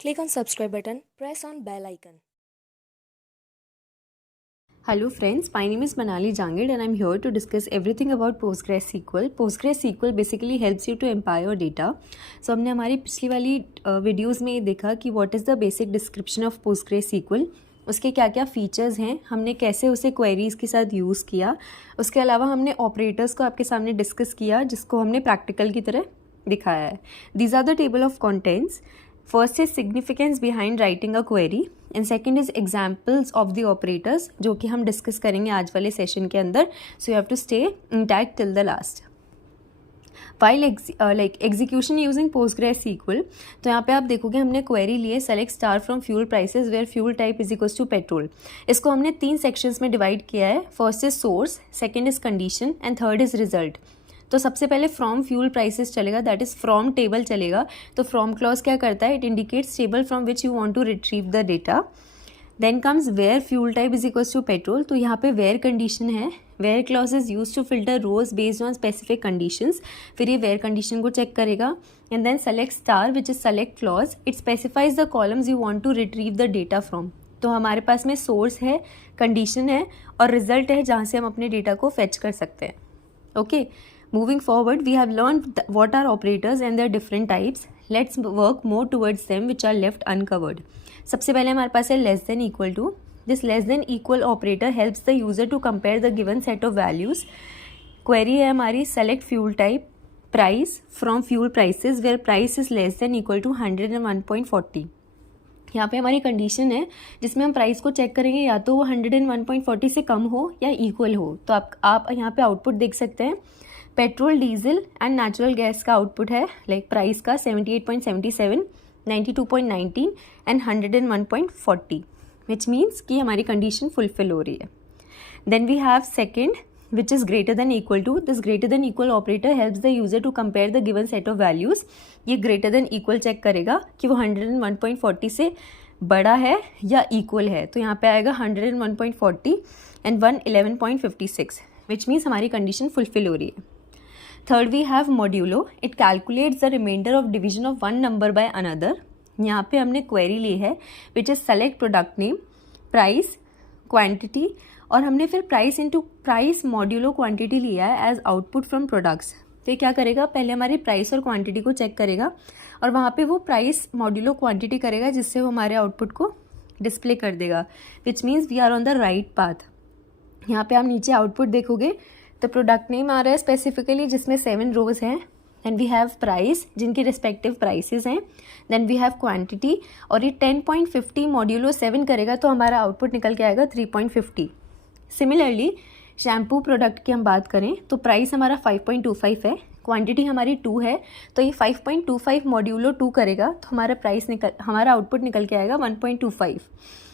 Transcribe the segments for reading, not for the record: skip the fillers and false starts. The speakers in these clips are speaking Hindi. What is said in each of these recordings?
Click on subscribe button, press on bell icon. Hello friends, my name is Manali Jangid and I'm here to discuss everything about PostgreSQL. PostgreSQL basically helps you to empire your data. So हमने हमारी पिछली वाली वीडियोस में ये देखा कि what is the basic description of PostgreSQL, उसके क्या क्या फीचर्स हैं, हमने कैसे उसे क्वेरीज़ के साथ यूज़ किया. उसके अलावा हमने ऑपरेटर्स को आपके सामने डिस्कस किया जिसको हमने प्रैक्टिकल की तरह दिखाया है. These are the table of contents. First is significance behind writing a query and second is examples of the operators जो कि हम डिस्कस करेंगे आज वाले सेशन के अंदर. So you have to stay intact till the last. File execution using PostgreSQL. तो यहाँ पे आप देखोगे हमने क्वेरी लिए select star from fuel prices where fuel type is equals to petrol. इसको हमने 3 सेक्शंस में डिवाइड किया है. First is source, second is condition and third is result. तो सबसे पहले फ्रॉम फ्यूल प्राइसेस चलेगा, दैट इज फ्रॉम टेबल चलेगा. तो फ्रॉम क्लॉज क्या करता है, it indicates table from which you want to retrieve the data. Then comes where fuel type is equals to petrol. तो यहाँ पे वेयर कंडीशन है. Where clause is use to filter rows based on specific conditions. फिर ये वेयर कंडीशन को चेक करेगा. And then select star which is select clause, it specifies the columns you want to retrieve the data from. तो हमारे पास में सोर्स है, कंडीशन है और रिजल्ट है जहाँ से हम अपने डेटा को फेच कर सकते हैं. Okay, moving forward we have learned what are operators and their different types. Let's work more towards them which are left uncovered. सबसे पहले हमारे पास है less than equal to. This less than equal operator helps the user to compare the given set of values. Query है हमारी select fuel type price from fuel prices where price is less than equal to 101.40. यहाँ पे हमारी कंडीशन है जिसमें हम प्राइस को चेक करेंगे या तो वो 101.40 से कम हो या इक्वल हो. तो आप यहाँ पे आउटपुट देख सकते हैं. Petrol, diesel and natural gas का आउटपुट है लाइक प्राइस का 78.77, 92.19 एंड 101.40, विच मीन्स कि हमारी कंडीशन फुलफिल हो रही है. Then we have second which is greater than equal to. This greater than equal operator helps the user to compare the given set of values. ये ग्रेटर देन इक्वल चेक करेगा कि वो 101.40 से बड़ा है या इक्वल है. तो यहाँ पे आएगा 101.40 एंड 111.56, विच मीन्स हमारी कंडीशन फुलफिल हो रही है. Third we have modulo. It calculates the reminder of division of one number by another. यहाँ पे हमने क्वेरी ली है which is select product name, price, quantity और हमने फिर price into price modulo quantity लिया है एज आउटपुट फ्रॉम प्रोडक्ट्स. तो ये क्या करेगा, पहले हमारी प्राइस और क्वांटिटी को चेक करेगा और वहाँ पे वो प्राइस मॉड्यूलो क्वांटिटी करेगा जिससे वो हमारे आउटपुट को डिस्प्ले कर देगा, which means we are on the right path. यहाँ पे आप नीचे आउटपुट देखोगे तो प्रोडक्ट नेम आ रहा है स्पेसिफिकली जिसमें 7 रोज हैं. देन वी हैव प्राइस जिनकी रिस्पेक्टिव प्राइसेस हैं. देन वी हैव क्वांटिटी और ये 10.50 मॉड्यूलो 7 करेगा तो हमारा आउटपुट निकल के आएगा 3.50. सिमिलरली शैम्पू प्रोडक्ट की हम बात करें तो प्राइस हमारा 5.25 है, क्वांटिटी हमारी 2 है. तो ये 5.25 मॉड्यूलो 2 करेगा तो हमारा आउटपुट निकल के आएगा 1.25.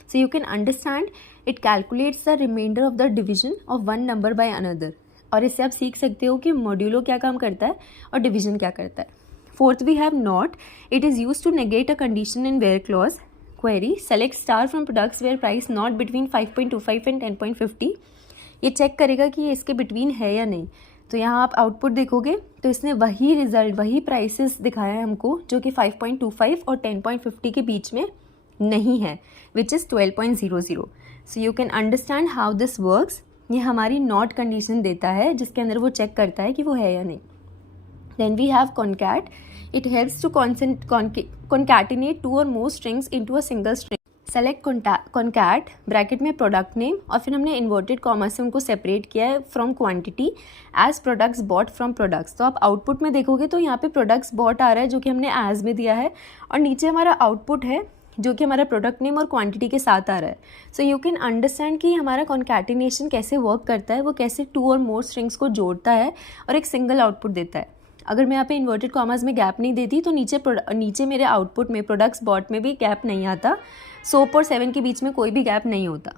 So you can understand it calculates the remainder of the division of one number by another. और इससे आप सीख सकते हो कि मॉड्यूलो क्या काम करता है और डिवीजन क्या करता है. Fourth we have not. It is use to negate a condition in where clause. Query select star from products where price not between 5.25 and 10.50. ये चेक करेगा कि ये इसके बिटवीन है या नहीं. तो यहाँ आप आउटपुट देखोगे तो इसने वही रिजल्ट, वही प्राइसेस दिखाया है हमको जो कि 5.25 और 10.50 के बीच में नहीं है, which is 12.00. So you can understand how this works. ये हमारी नॉट कंडीशन देता है जिसके अंदर वो चेक करता है कि वो है या नहीं. Then we have concat. It helps to concatenate 2 और more strings into a single string. Select concat bracket में प्रोडक्ट नेम और फिर हमने इन्वर्टेड कॉमा से उनको सेपरेट किया है from quantity as products bought from products. तो आप आउटपुट में देखोगे तो यहाँ पे प्रोडक्ट्स बॉट आ रहा है जो कि हमने एज में दिया है और नीचे हमारा आउटपुट है जो कि हमारा प्रोडक्ट नेम और क्वांटिटी के साथ आ रहा है. सो यू कैन अंडरस्टैंड कि हमारा कॉन्कैटिनेशन कैसे वर्क करता है, वो कैसे 2 और मोर स्ट्रिंग्स को जोड़ता है और एक सिंगल आउटपुट देता है. अगर मैं यहाँ पे इन्वर्टेड कॉमास में गैप नहीं देती तो नीचे मेरे आउटपुट में प्रोडक्ट्स बॉट में भी गैप नहीं आता. सोप और 7 के बीच में कोई भी गैप नहीं होता.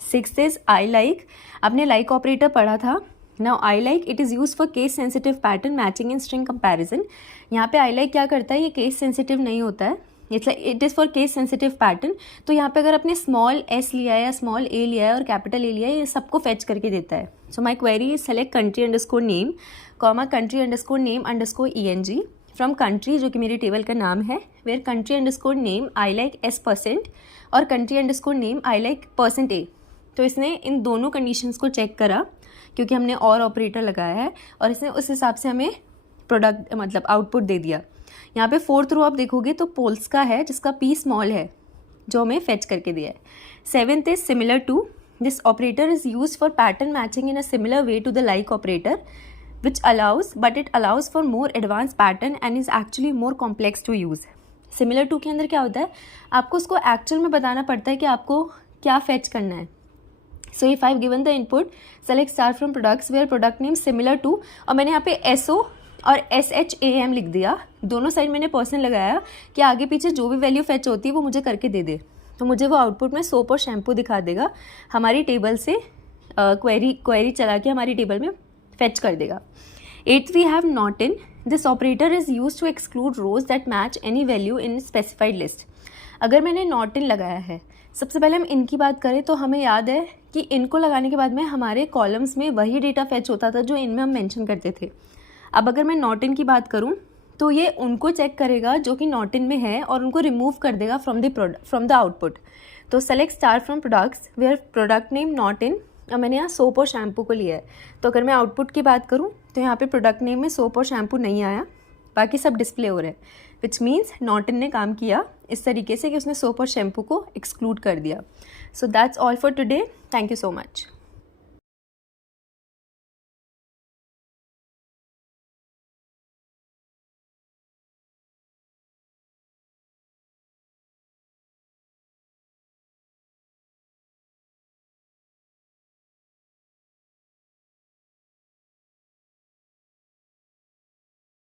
6th is I like. आपने लाइक ऑपरेटर पढ़ा था. Now I like it is use for case sensitive pattern matching in string comparison. यहाँ पे आई लाइक क्या करता है, ये केस सेंसिटिव नहीं होता है, it is for case sensitive pattern. तो यहाँ पे अगर आपने स्मॉल s लिया है या स्मॉल a लिया है और कैपिटल A लिया है, ये सबको फेच करके देता है. So my query is select country underscore name, comma country underscore name underscore ENG. From country, जो कि मेरी टेबल का नाम है, where country underscore name I like S% और country underscore name I like %A। तो इसने इन दोनों कंडीशंस को चेक करा क्योंकि हमने और ऑपरेटर लगाया है, और इसने उस हिसाब से हमें प्रोडक्ट मतलब आउटपुट दे दिया। यहाँ पे 4th रो आप देखोगे तो पोल्स का है, जिसका P स्मॉल है, जो हमें फेच करके दिया है। 7th is similar to, this operator is use for pattern matching in a similar way to the like operator which allows for more advanced pattern and is actually more complex to use। Similar to के अंदर क्या होता है, आपको उसको एक्चुअल में बताना पड़ता है कि आपको क्या फेच करना है। So if I have given the input select star from products where product name similar to, और मैंने यहाँ पे SO और SHAM लिख दिया, दोनों साइड मैंने पर्सन लगाया कि आगे पीछे जो भी वैल्यू फेच होती है वो मुझे करके दे दे, तो मुझे वो आउटपुट में सोप और शैम्पू दिखा देगा, हमारी टेबल से क्वेरी चला के हमारी टेबल में फेच कर देगा। 8th we have not in, this operator is used to exclude rows that match any value in specified list। अगर मैंने not in लगाया है, सबसे पहले हम इनकी बात करें तो हमें याद है कि इनको लगाने के बाद में हमारे कॉलम्स में वही डेटा फेच होता था जो इनमें हम मेंशन करते थे। अब अगर मैं not in की बात करूँ तो ये उनको चेक करेगा जो कि not in में है और उनको रिमूव कर देगा फ्रॉम द आउटपुट। तो select star from products where product name not in, और मैंने यहाँ सोप और शैम्पू को लिया है, तो अगर मैं आउटपुट की बात करूँ तो यहाँ पे प्रोडक्ट नेम में सोप और शैम्पू नहीं आया, बाकी सब डिस्प्ले हो रहे हैं, विच मीन्स नॉट इन ने काम किया इस तरीके से कि उसने सोप और शैम्पू को एक्सक्लूड कर दिया। So that's all for today, thank you so much.